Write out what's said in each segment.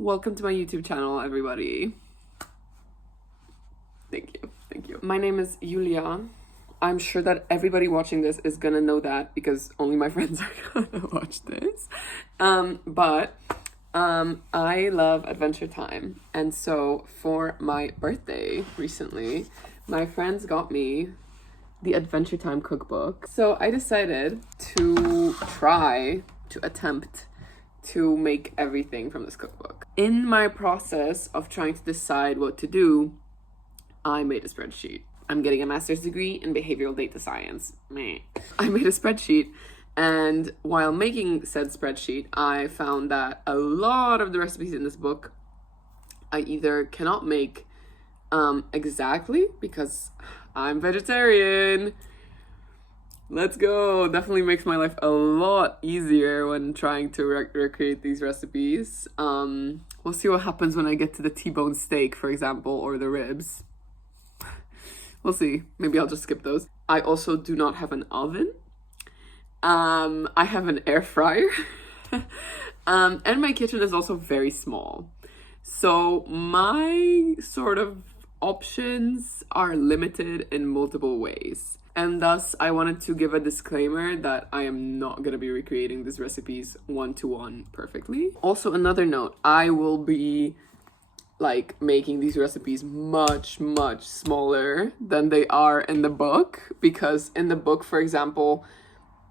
Welcome to my YouTube channel, everybody. Thank you. My name is Julia. I'm sure that everybody watching this is gonna know that because only my friends are gonna watch this. But I love Adventure Time. And so for my birthday recently, my friends got me the Adventure Time Cookbook. So I decided to attempt to make everything from this cookbook. In my process of trying to decide what to do, I made a spreadsheet. I'm getting a master's degree in behavioral data science. Meh. I made a spreadsheet, and while making said spreadsheet, I found that a lot of the recipes in this book I either cannot make exactly because I'm vegetarian. Let's go. Definitely makes my life a lot easier when trying to recreate these recipes. We'll see what happens when I get to the T-bone steak, for example, or the ribs. We'll see. Maybe I'll just skip those. I also do not have an oven. I have an air fryer. And my kitchen is also very small. So my sort of options are limited in multiple ways. And thus, I wanted to give a disclaimer that I am not going to be recreating these recipes one-to-one perfectly. Also, another note, I will be making these recipes much smaller than they are in the book, because in the book, for example,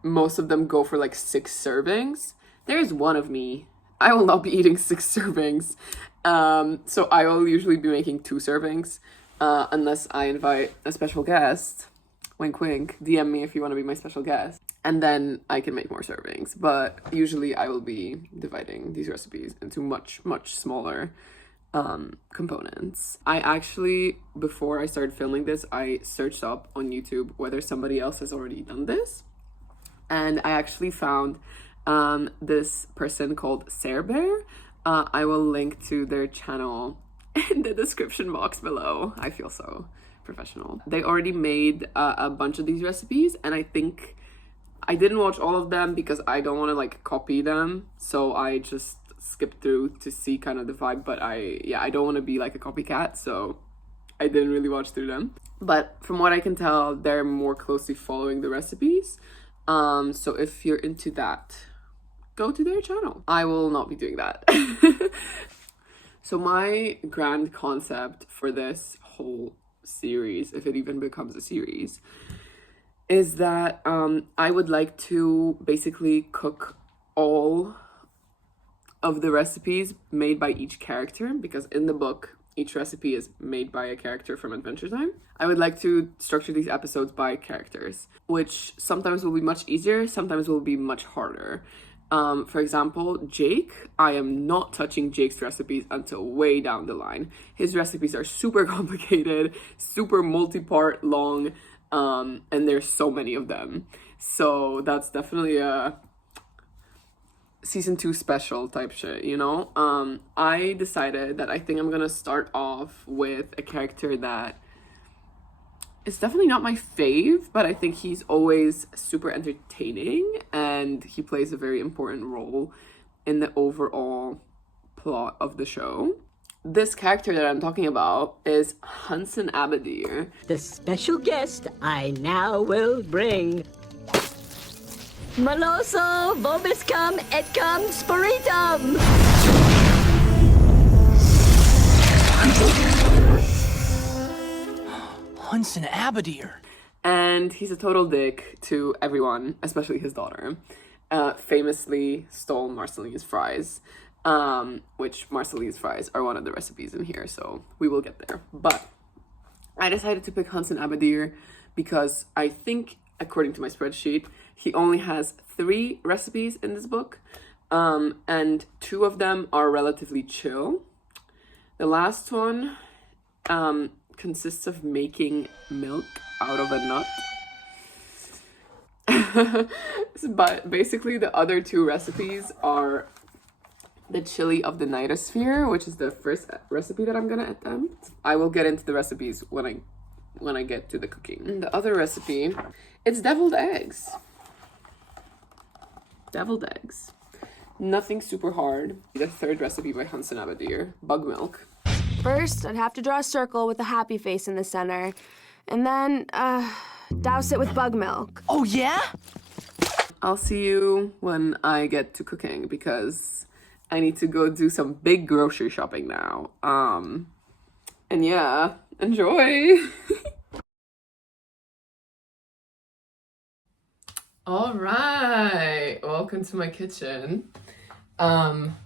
most of them go for 6 servings. There's one of me. I will not be eating 6 servings. So I will usually be making 2 servings, unless I invite a special guest. Wink, wink. DM me if you want to be my special guest. And then I can make more servings. But usually I will be dividing these recipes into much smaller components. I actually, before I started filming this, I searched up on YouTube whether somebody else has already done this. And I actually found this person called Bear. I will link to their channel in the description box below. I feel so professional. They already made a bunch of these recipes, and I think I didn't watch all of them because I don't want to copy them, so I just skipped through to see kind of the vibe. But I don't want to be like a copycat, so I didn't really watch through them. But from what I can tell, they're more closely following the recipes. So if you're into that, go to their channel. I will not be doing that. So my grand concept for this whole series, if it even becomes a series, is that I would like to basically cook all of the recipes made by each character, because in the book each recipe is made by a character from Adventure Time. I would like to structure these episodes by characters, which sometimes will be much easier, sometimes will be much harder. For example, Jake, I am not touching Jake's recipes until way down the line. His recipes are super complicated, super multi-part long, and there's so many of them. So that's definitely a season 2 special type shit, you know? I decided that I think I'm gonna start off with a character that it's definitely not my fave, but I think he's always super entertaining and he plays a very important role in the overall plot of the show. This character that I'm talking about is Hunson Abadeer. The special guest I now will bring. Maloso vobiscum et cum spiritum! Hunson Abadeer. And he's a total dick to everyone, especially his daughter. Famously stole Marceline's fries, which Marceline's fries are one of the recipes in here, so we will get there. But I decided to pick Hunson Abadeer because I think, according to my spreadsheet, he only has 3 recipes in this book, and 2 of them are relatively chill. The last one consists of making milk out of a nut. But basically the other 2 recipes are the chili of the Nightosphere, which is the first recipe that I'm gonna attempt. I will get into the recipes when I get to the cooking. And the other recipe, it's deviled eggs. Deviled eggs. Nothing super hard. The third recipe by Hunson Abadeer, bug milk. First, I'd have to draw a circle with a happy face in the center, and then, douse it with bug milk. Oh, yeah? I'll see you when I get to cooking because I need to go do some big grocery shopping now. And yeah, enjoy. All right, welcome to my kitchen,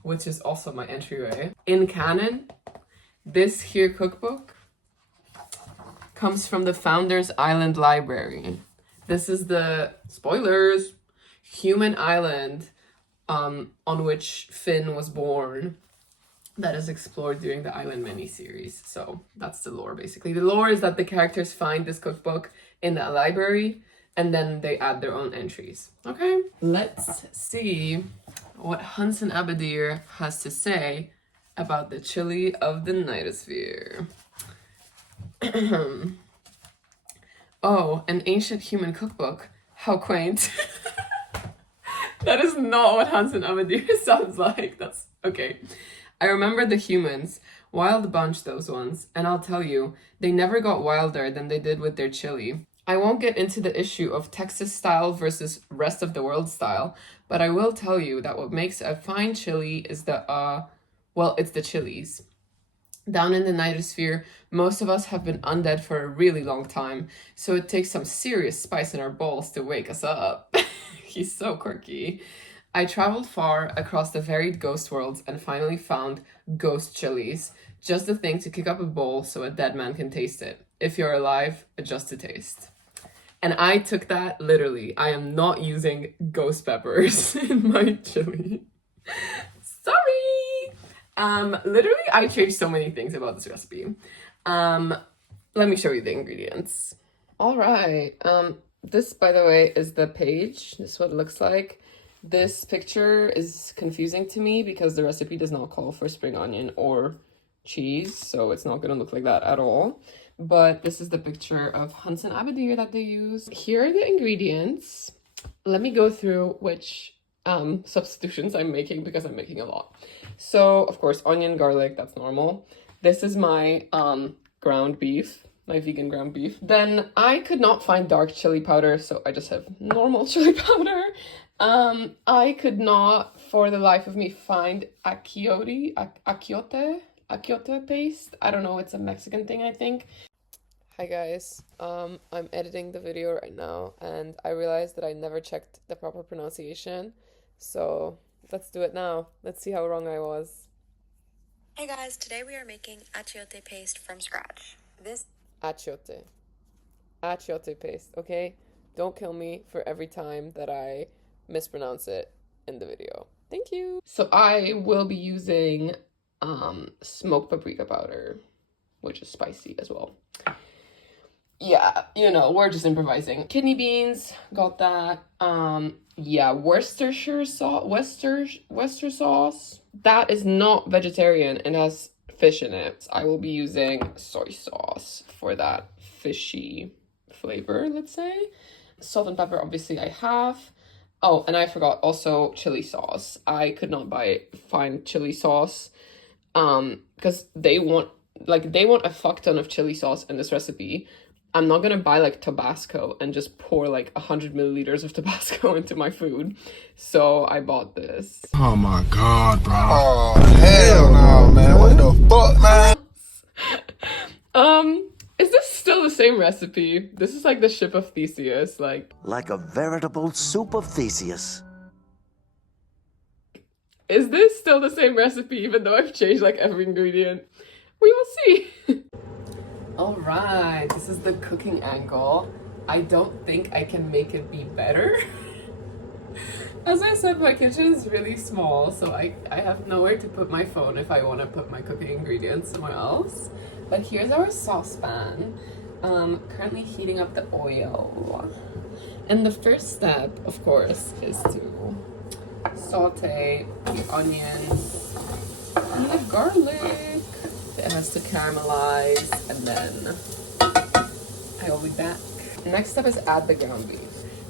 which is also my entryway. In canon, this here cookbook comes from the Founders Island Library. This is the, spoilers, human island on which Finn was born, that is explored during the Island miniseries. So that's the lore, basically. The lore is that the characters find this cookbook in the library and then they add their own entries. Okay, let's see what Hunson Abadeer has to say about the chili of the Nightosphere. Oh, an ancient human cookbook. How quaint. That is not what Hunson Abadeer sounds like. That's okay. I remember the humans. Wild bunch, those ones. And I'll tell you, they never got wilder than they did with their chili. I won't get into the issue of Texas style versus rest of the world style, but I will tell you that what makes a fine chili is it's the chilies. Down in the Nightosphere, most of us have been undead for a really long time, so it takes some serious spice in our bowls to wake us up. He's so quirky. I traveled far across the varied ghost worlds and finally found ghost chilies. Just the thing to kick up a bowl so a dead man can taste it. If you're alive, adjust to taste. And I took that literally. I am not using ghost peppers in my chili. Sorry! Literally, I changed so many things about this recipe. Let me show you the ingredients. All right. This, by the way, is the page. This is what it looks like. This picture is confusing to me because the recipe does not call for spring onion or cheese, so it's not going to look like that at all. But this is the picture of Hunson Abadeer that they use. Here are the ingredients. Let me go through which substitutions I'm making because I'm making a lot. So, of course, onion, garlic, that's normal. This is my ground beef, my vegan ground beef. Then I could not find dark chili powder, so I just have normal chili powder. I could not, for the life of me, find achiote paste. I don't know, it's a Mexican thing, I think. Hi guys, I'm editing the video right now, and I realized that I never checked the proper pronunciation, so let's do it now. Let's see how wrong I was. Hey guys, today we are making achiote paste from scratch. This Achiote paste, okay? Don't kill me for every time that I mispronounce it in the video. Thank you. So I will be using smoked paprika powder, which is spicy as well. Yeah, you know, we're just improvising. Kidney beans, got that. Yeah, Worcestershire sauce, Worcester sauce. That is not vegetarian and has fish in it. I will be using soy sauce for that fishy flavor, let's say. Salt and pepper, obviously I have. Oh, and I forgot also chili sauce. I could not find chili sauce because they want a fuck ton of chili sauce in this recipe. I'm not gonna buy like Tabasco and just pour like 100 milliliters of Tabasco into my food. So I bought this. Oh my god, bro. Oh hell no, man. What the fuck, man? Is this still the same recipe? This is like the ship of Theseus, like a veritable soup of Theseus. Is this still the same recipe even though I've changed like every ingredient? We will see. All right, this is the cooking angle. I don't think I can make it be better. As I said, my kitchen is really small, so I have nowhere to put my phone if I want to put my cooking ingredients somewhere else. But here's our saucepan. Currently heating up the oil. And the first step, of course, is to saute the onions and the garlic. It has to caramelize, and then I will be back. Next step is add the ground beef.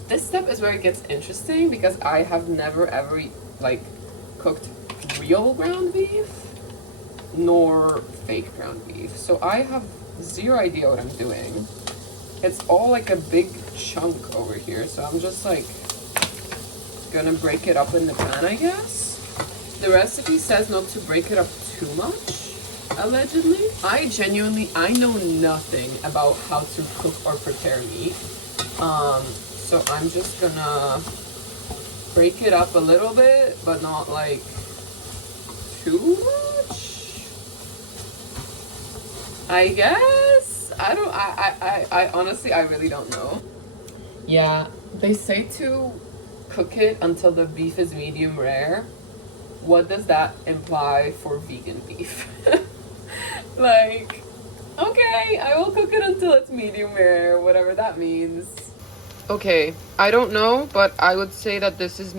This step is where it gets interesting because I have never ever cooked real ground beef nor fake ground beef. So I have zero idea what I'm doing. It's all like a big chunk over here. So I'm just like gonna break it up in the pan, I guess. The recipe says not to break it up too much, allegedly. I know nothing about how to cook or prepare meat. So I'm just gonna break it up a little bit, but not like too much, I guess. I honestly, I really don't know. Yeah, they say to cook it until the beef is medium rare. What does that imply for vegan beef? Like, okay, I will cook it until it's medium rare, whatever that means. Okay, I don't know, but I would say that this is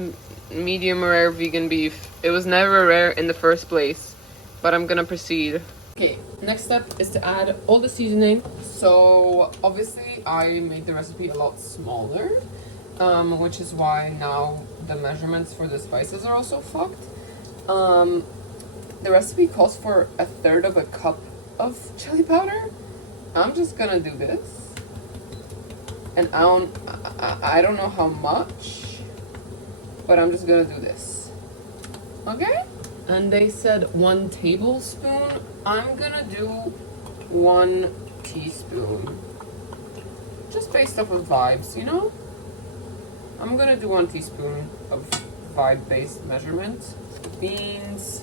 medium rare vegan beef. It was never rare in the first place, but I'm gonna proceed. Okay, next step is to add all the seasoning. So obviously I made the recipe a lot smaller, which is why now the measurements for the spices are also fucked. The recipe calls for 1/3 of a cup of chili powder. I'm just gonna do this, and I don't know how much, but I'm just gonna do this. Okay? And they said 1 tablespoon. I'm gonna do 1 teaspoon, just based off of vibes, you know. I'm gonna do 1 teaspoon of vibe-based measurements. Beans,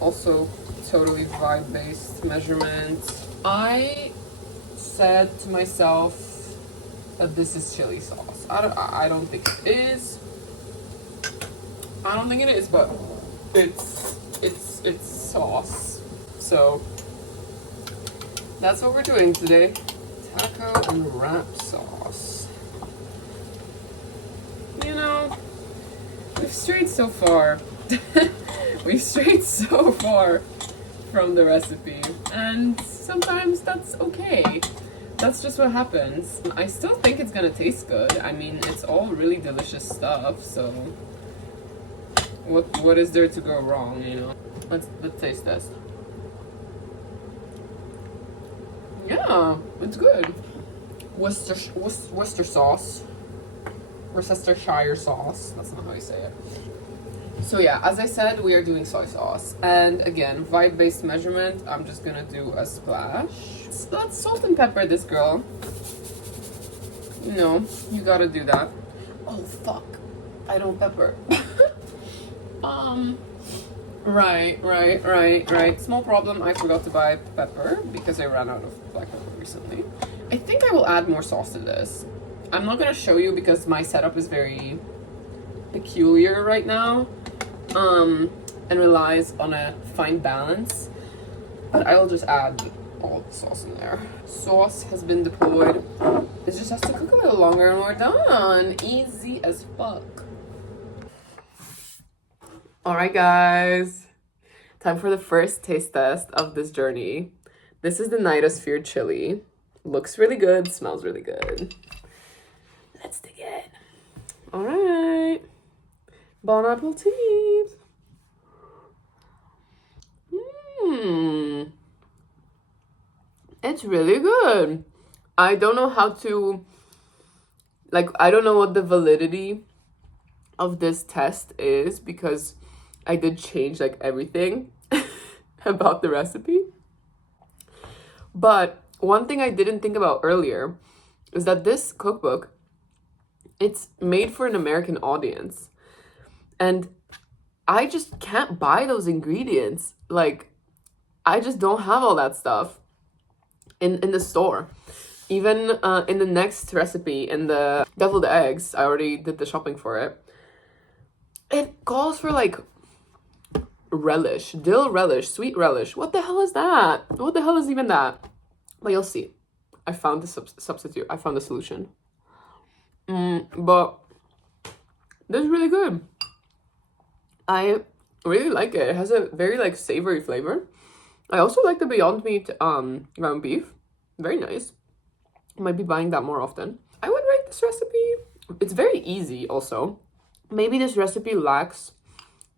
also totally vibe-based measurements. I said to myself that this is chili sauce. I don't think it is. I don't think it is, but it's sauce. So that's what we're doing today. Taco and wrap sauce. You know, we've strayed so far. We've strayed so far from the recipe, and sometimes that's okay. That's just what happens. I still think it's gonna taste good. I mean, it's all really delicious stuff, so what is there to go wrong, you know? Let's taste test. Yeah, it's good. Worcestershire sauce. Worcestershire sauce. That's not how you say it. So yeah, as I said, we are doing soy sauce. And again, vibe-based measurement, I'm just gonna do a splash. Let's salt and pepper this girl. You know, you gotta do that. Oh, fuck. I don't pepper. Right. Small problem, I forgot to buy pepper because I ran out of black pepper recently. I think I will add more sauce to this. I'm not gonna show you because my setup is very peculiar right now, and relies on a fine balance, but I will just add all the sauce in there. Sauce has been deployed. It just has to cook a little longer and we're done. Easy as fuck. All right, guys, time for the first taste test of this journey. This is the Nightosphere chili. Looks really good, smells really good. Let's dig in. All right. Bon appetit. It's really good. I don't know how to, I don't know what the validity of this test is because I did change everything about the recipe. But one thing I didn't think about earlier is that this cookbook, it's made for an American audience. And I just can't buy those ingredients. I just don't have all that stuff in the store. Even in the next recipe, in the deviled eggs, I already did the shopping for it. It calls for relish, dill relish, sweet relish. What the hell is that? What the hell is even that? But you'll see. I found the substitute. I found the solution. But this is really good. I really like it. It has a very savory flavor. I also like the Beyond Meat ground beef. Very nice. I might be buying that more often. I would rate this recipe. It's very easy also. maybe this recipe lacks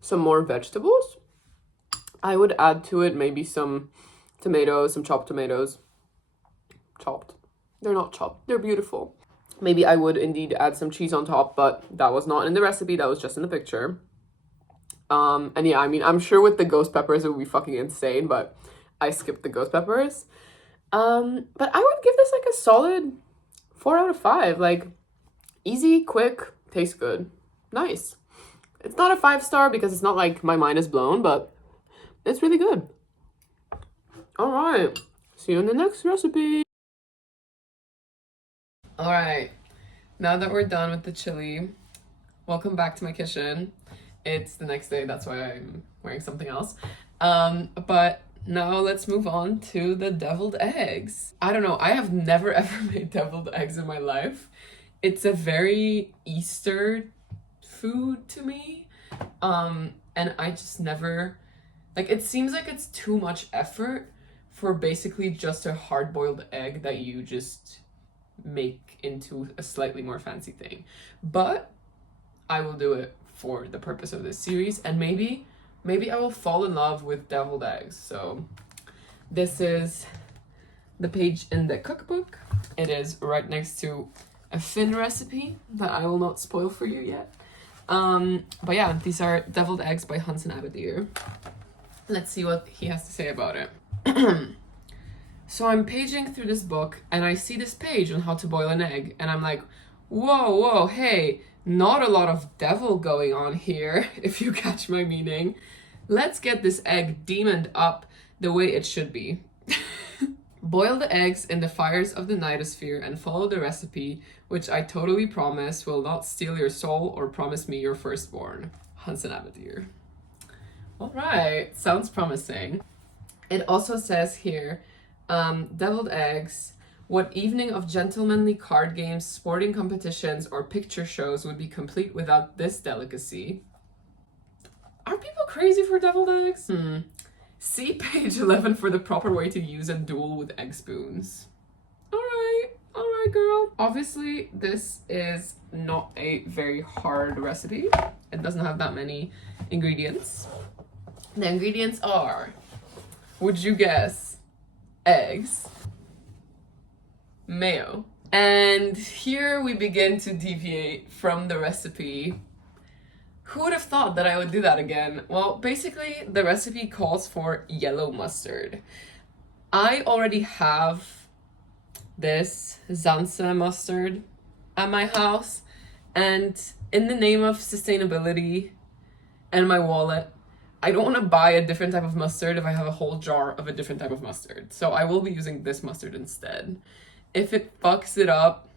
some more vegetables. I would add to it maybe some tomatoes, some chopped tomatoes. Chopped. They're not chopped. They're beautiful. Maybe I would indeed add some cheese on top, but that was not in the recipe. That was just in the picture. And yeah, I mean, I'm sure with the ghost peppers it would be fucking insane, but I skipped the ghost peppers. But I would give this like a solid 4 out of 5. Like, easy, quick, tastes good. Nice. It's not a 5-star because it's not like my mind is blown, but it's really good. All right. See you in the next recipe. All right. Now that we're done with the chili, welcome back to my kitchen. It's the next day, that's why I'm wearing something else. But now let's move on to the deviled eggs. I don't know, I have never ever made deviled eggs in my life. It's a very Easter food to me. And I just never, like, it seems like it's too much effort for basically just a hard-boiled egg that you just make into a slightly more fancy thing. But I will do it for the purpose of this series, and maybe I will fall in love with deviled eggs. So this is the page in the cookbook. It is right next to a Finn recipe that I will not spoil for you yet. But yeah, these are deviled eggs by Hunson Abadeer. Let's see what he has to say about it. So I'm paging through this book and I see this page on how to boil an egg, and I'm like, whoa, hey, not a lot of devil going on here, if you catch my meaning. Let's get this egg demoned up the way it should be. Boil the eggs in the fires of the Nightosphere and follow the recipe, which I totally promise will not steal your soul or promise me your firstborn. Hunson Abadeer. All right, sounds promising. It also says here, deviled eggs. What evening of gentlemanly card games, sporting competitions, or picture shows would be complete without this delicacy? Are people crazy for deviled eggs? See page 11 for the proper way to use and duel with egg spoons. All right, girl. Obviously, this is not a very hard recipe. It doesn't have that many ingredients. The ingredients are, would you guess, eggs, mayo. And here we begin to deviate from the recipe. Who would have thought that I would do that again? Well, basically, the recipe calls for yellow mustard. I already have this Zansa mustard at my house, and in the name of sustainability and my wallet, I don't want to buy a different type of mustard if I have a whole jar of a different type of mustard. So I will be using this mustard instead. If it fucks it up,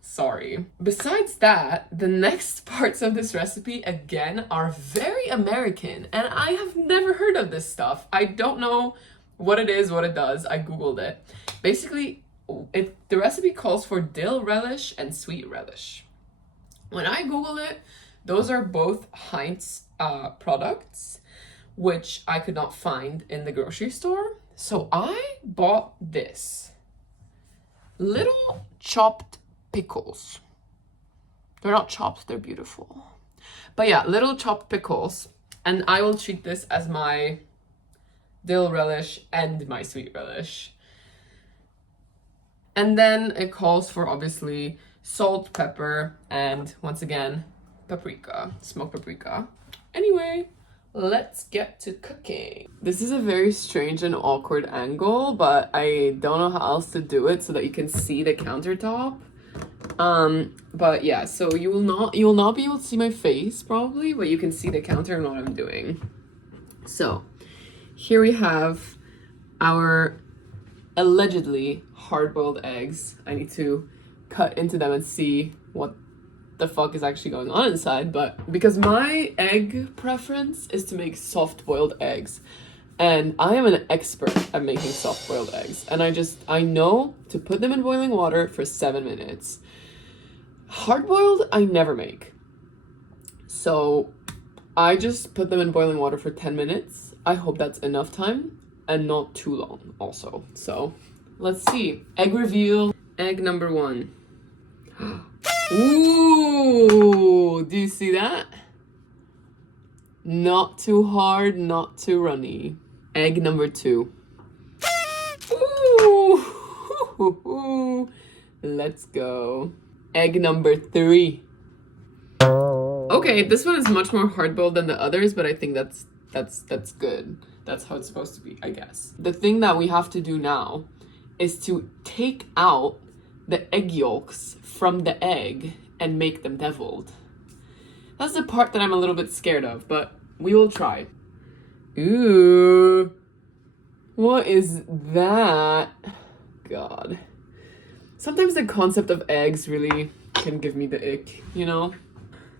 sorry. Besides that, the next parts of this recipe, again, are very American, and I have never heard of this stuff. I don't know what it is, what it does. I Googled it. Basically, the recipe calls for dill relish and sweet relish. When I Googled it, those are both Heinz products, which I could not find in the grocery store. So I bought this. Little chopped pickles. They're not chopped, they're beautiful. But yeah, little chopped pickles. And I will treat this as my dill relish and my sweet relish. And then it calls for, obviously, salt, pepper, and once again, paprika, smoked paprika. Anyway, let's get to cooking. This is a very strange and awkward angle, but I don't know how else to do it so that you can see the countertop. But yeah, so you will not be able to see my face probably, but you can see the counter and what I'm doing. So here we have our allegedly hard-boiled eggs. I need to cut into them and see what the fuck is actually going on inside, but because my egg preference is to make soft-boiled eggs, and I am an expert at making soft-boiled eggs, and I know to put them in boiling water for 7 minutes. Hard-boiled, I never make. So I just put them in boiling water for 10 minutes. I hope that's enough time and not too long also. So let's see. Egg reveal. Egg number 1. Ooh, do you see that? Not too hard, not too runny. Egg number 2. Ooh. Let's go. Egg number 3. Okay, this one is much more hard-boiled than the others, but I think that's good. That's how it's supposed to be, I guess. The thing that we have to do now is to take out the egg yolks from the egg and make them deviled. That's the part that I'm a little bit scared of, but we will try. Ooh. What is that? God. Sometimes the concept of eggs really can give me the ick, you know?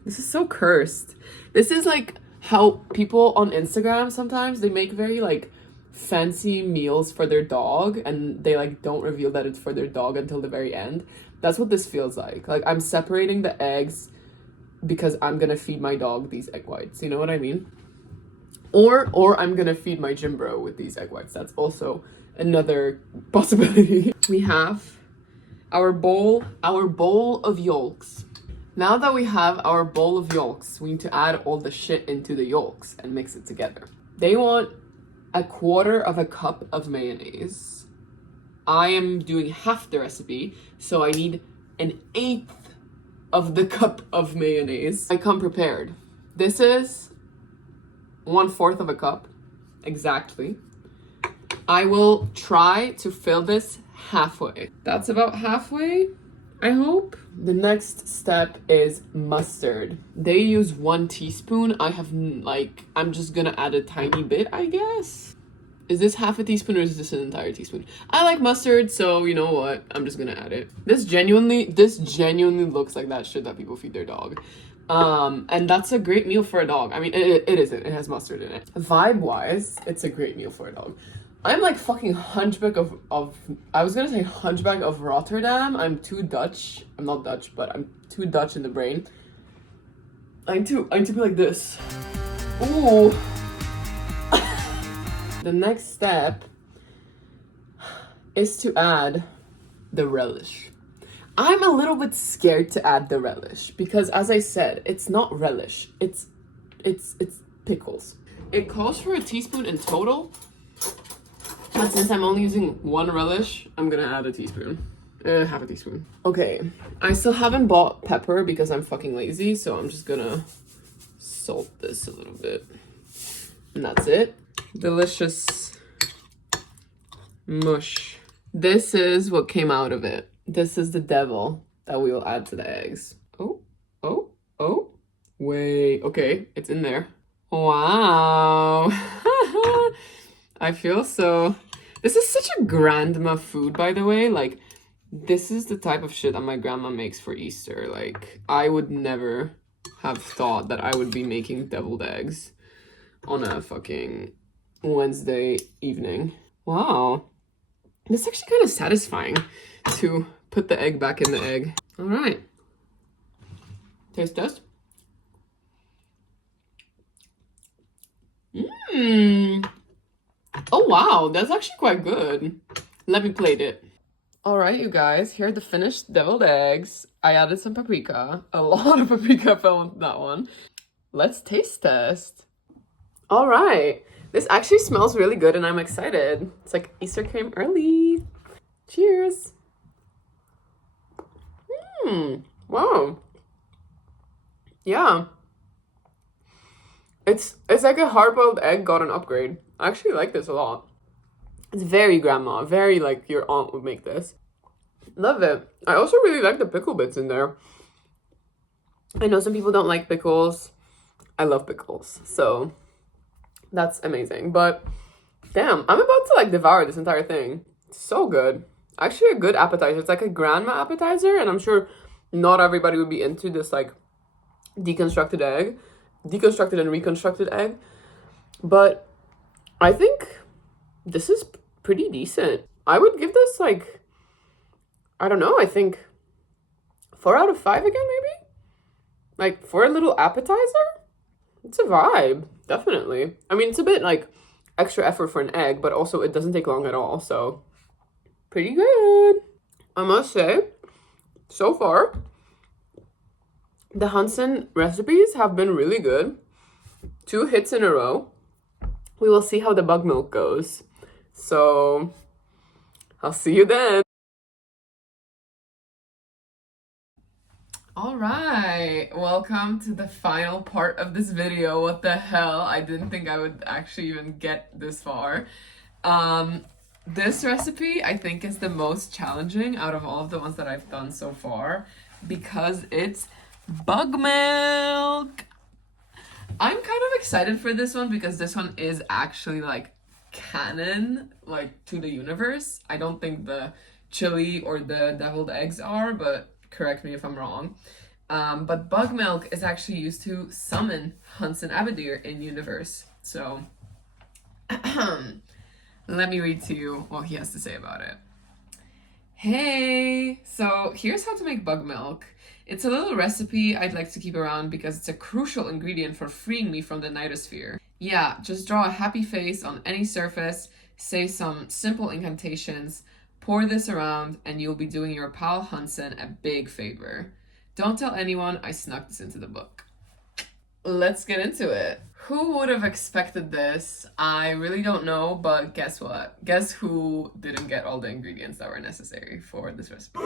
This is so cursed. This is like how people on Instagram sometimes, they make very like fancy meals for their dog and they like don't reveal that it's for their dog until the very end. That's what this feels like. Like I'm separating the eggs because I'm gonna feed my dog these egg whites. You know what I mean? Or I'm gonna feed my gym bro with these egg whites. That's also another possibility. We have our bowl of yolks. Now that we have our bowl of yolks, we need to add all the shit into the yolks and mix it together. They want 1/4 cup of mayonnaise. I am doing half the recipe, so I need 1/8 of the cup of mayonnaise. I come prepared. This is 1/4 cup, exactly. I will try to fill this halfway. That's about halfway, I hope. The next step is mustard. They use 1 teaspoon. I'm just gonna add a tiny bit, I guess. Is this half a teaspoon or is this an entire teaspoon? I like mustard, so you know what? I'm just gonna add it. This genuinely looks like that shit that people feed their dog. And that's a great meal for a dog. I mean, it isn't. It has mustard in it. Vibe-wise, it's a great meal for a dog. I'm like fucking Hunchback of I was gonna say Hunchback of Rotterdam. I'm too Dutch. I'm not Dutch, but I'm too Dutch in the brain. I need to be like this. Ooh. The next step is to add the relish. I'm a little bit scared to add the relish because, as I said, it's not relish. It's pickles. It calls for a teaspoon in total. But since I'm only using 1 relish, I'm gonna add a teaspoon. Half a teaspoon. Okay, I still haven't bought pepper because I'm fucking lazy, so I'm just gonna salt this a little bit. And that's it. Delicious mush. This is what came out of it. This is the devil that we will add to the eggs. Oh. Wait, okay, it's in there. Wow. I feel so... This is such a grandma food, by the way. Like, this is the type of shit that my grandma makes for Easter. Like, I would never have thought that I would be making deviled eggs on a fucking Wednesday evening. Wow. It's actually kind of satisfying to put the egg back in the egg. All right. Taste test. Oh wow, that's actually quite good. Let me plate it. All right, you guys, here are the finished deviled eggs. I added some paprika. A lot of paprika fell into that one. Let's taste test. All right, this actually smells really good and I'm excited. It's like Easter came early. Cheers. Wow. Yeah. It's like a hard-boiled egg got an upgrade. I actually like this a lot. It's very grandma, very like your aunt would make this. Love it. I also really like the pickle bits in there. I know some people don't like pickles. I love pickles, so that's amazing. But damn, I'm about to like devour this entire thing. It's so good. Actually a good appetizer. It's like a grandma appetizer, and I'm sure not everybody would be into this like deconstructed and reconstructed egg. But I think this is pretty decent. I would give this like, I don't know, I think 4 out of 5 again, maybe? Like, for a little appetizer? It's a vibe, definitely. I mean, it's a bit like extra effort for an egg, but also it doesn't take long at all, so pretty good. I must say, so far, the Hunson recipes have been really good. 2 hits in a row. We will see how the bug milk goes. So I'll see you then. All right, welcome to the final part of this video. What the hell? I didn't think I would actually even get this far. This recipe I think is the most challenging out of all of the ones that I've done so far because it's bug milk. I'm kind of excited for this one because this one is actually like canon, like to the universe. I don't think the chili or the deviled eggs are, but correct me if I'm wrong. But bug milk is actually used to summon Hunson Abadeer in universe. So let me read to you what he has to say about it. Hey, so here's how to make bug milk. It's a little recipe I'd like to keep around because it's a crucial ingredient for freeing me from the Nightosphere. Yeah, just draw a happy face on any surface, say some simple incantations, pour this around, and you'll be doing your pal Hunson a big favor. Don't tell anyone I snuck this into the book. Let's get into it. Who would have expected this? I really don't know, but guess what? Guess who didn't get all the ingredients that were necessary for this recipe?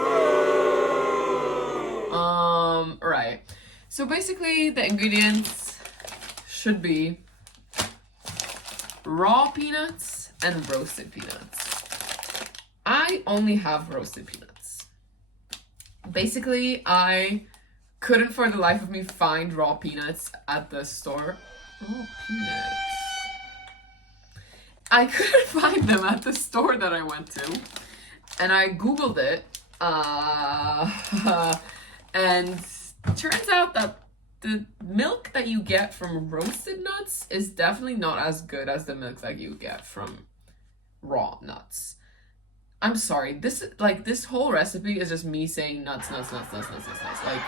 Right. So basically the ingredients should be raw peanuts and roasted peanuts. I only have roasted peanuts. Basically, I couldn't for the life of me find raw peanuts at the store. Raw peanuts. I couldn't find them at the store that I went to. And I Googled it. And turns out that the milk that you get from roasted nuts is definitely not as good as the milk that you get from raw nuts. I'm sorry, this whole recipe is just me saying nuts. Like,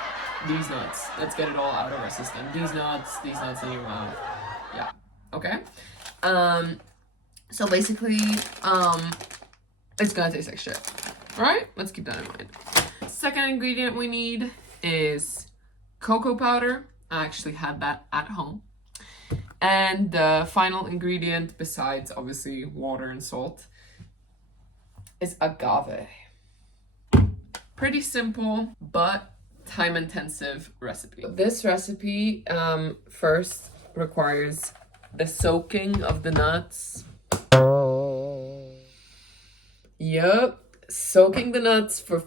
these nuts. Let's get it all out of our system. These nuts in your mouth. Yeah, okay? So basically, it's gonna taste like shit. Alright, let's keep that in mind. Second ingredient we need is cocoa powder. I actually had that at home. And the final ingredient, besides obviously water and salt, is agave. Pretty simple, but time-intensive recipe. This recipe first requires the soaking of the nuts. Yup, soaking the nuts for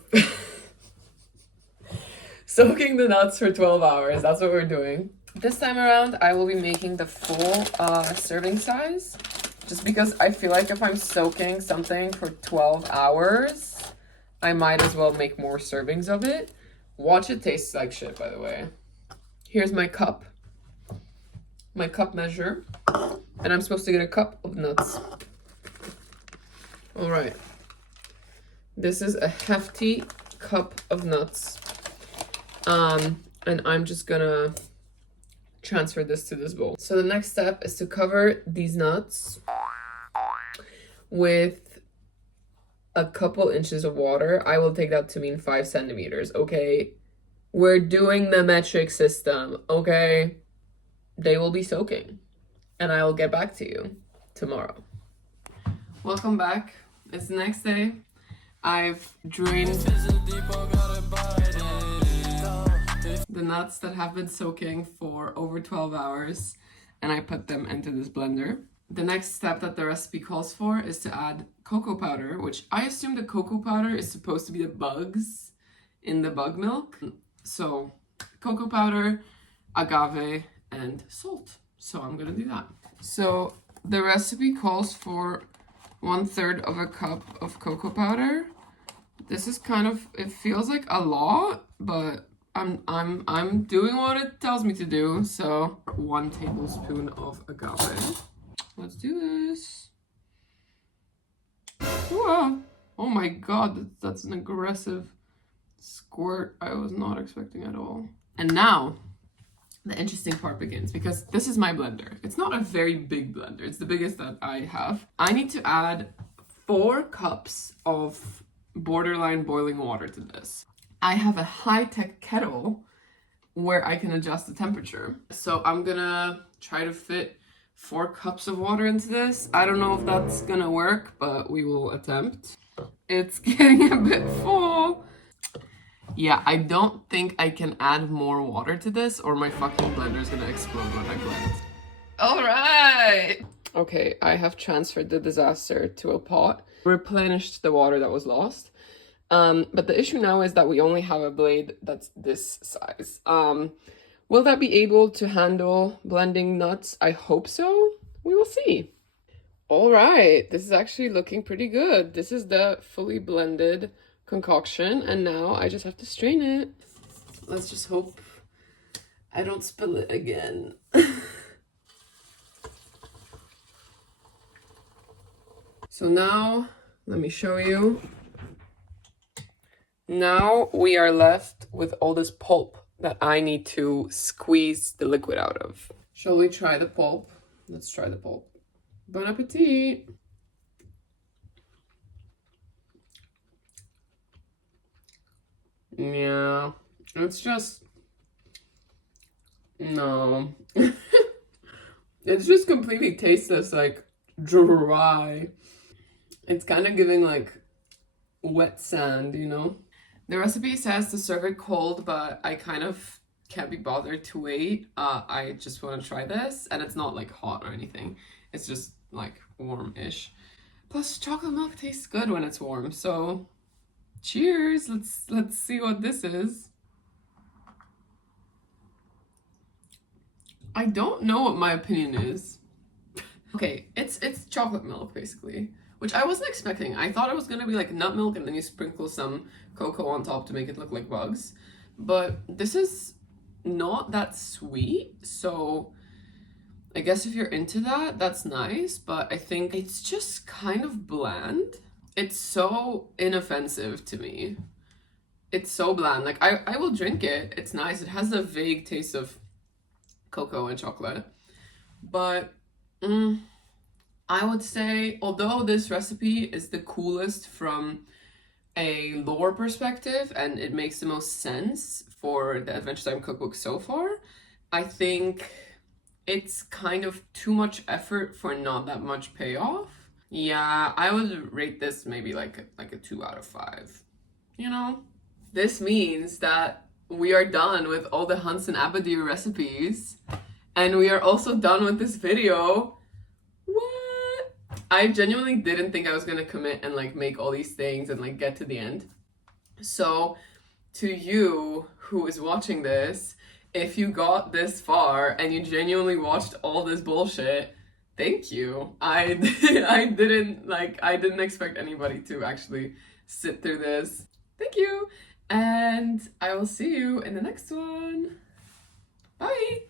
12 hours. That's what we're doing. This time around, I will be making the full serving size, just because I feel like if I'm soaking something for 12 hours, I might as well make more servings of it. Watch it taste like shit, by the way. Here's my cup measure, and I'm supposed to get a cup of nuts. All right. This is a hefty cup of nuts. And I'm just gonna transfer this to this bowl. So the next step is to cover these nuts with a couple inches of water. I will take that to mean 5 centimeters, okay? We're doing the metric system, okay? They will be soaking, and I will get back to you tomorrow. Welcome back. It's the next day. I've drained the nuts that have been soaking for over 12 hours, and I put them into this blender. The next step that the recipe calls for is to add cocoa powder, which I assume the cocoa powder is supposed to be the bugs in the bug milk. So cocoa powder, agave, and salt. So I'm gonna do that. So the recipe calls for 1/3 of a cup of cocoa powder. This is kind of, it feels like a lot, but I'm doing what it tells me to do. So 1 tablespoon of agave. Let's do this. Whoa. Oh my god, that's an aggressive squirt I was not expecting at all. And now the interesting part begins, because this is my blender. It's not a very big blender. It's the biggest that I have. I need to add 4 cups of borderline boiling water to this. I have a high-tech kettle where I can adjust the temperature. So I'm gonna try to fit 4 cups of water into this. I don't know if that's gonna work, but we will attempt. It's getting a bit full. Yeah, I don't think I can add more water to this or my fucking blender is gonna explode when I blend. All right. Okay, I have transferred the disaster to a pot, replenished the water that was lost. But the issue now is that we only have a blade that's this size. Will that be able to handle blending nuts? I hope so. We will see. All right, this is actually looking pretty good. This is the fully blended concoction, and now I just have to strain it. Let's just hope I don't spill it again. So now, let me show you. Now we are left with all this pulp that I need to squeeze the liquid out of. Shall we try the pulp? Let's try the pulp. Bon appetit! Yeah, it's just... No. It's just completely tasteless, like dry. It's kind of giving like wet sand, you know? The recipe says to serve it cold, but I kind of can't be bothered to wait. I just want to try this, and it's not like hot or anything. It's just like warm-ish. Plus, chocolate milk tastes good when it's warm, so cheers. Let's see what this is. I don't know what my opinion is. Okay, it's chocolate milk basically, which I wasn't expecting. I thought it was gonna be like nut milk and then you sprinkle some cocoa on top to make it look like bugs. But this is not that sweet, so I guess if you're into that, that's nice, but I think it's just kind of bland. It's so inoffensive to me. It's so bland. Like, I will drink it. It's nice. It has a vague taste of cocoa and chocolate. But I would say, although this recipe is the coolest from a lore perspective and it makes the most sense for the Adventure Time Cookbook so far, I think it's kind of too much effort for not that much payoff. Yeah, I would rate this maybe like a 2 out of 5, you know? This means that we are done with all the Hunson Abadeer recipes, and we are also done with this video. What? I genuinely didn't think I was gonna commit and like make all these things and like get to the end. So to you who is watching this, if you got this far and you genuinely watched all this bullshit, thank you. I didn't expect anybody to actually sit through this. Thank you. And I will see you in the next one. Bye.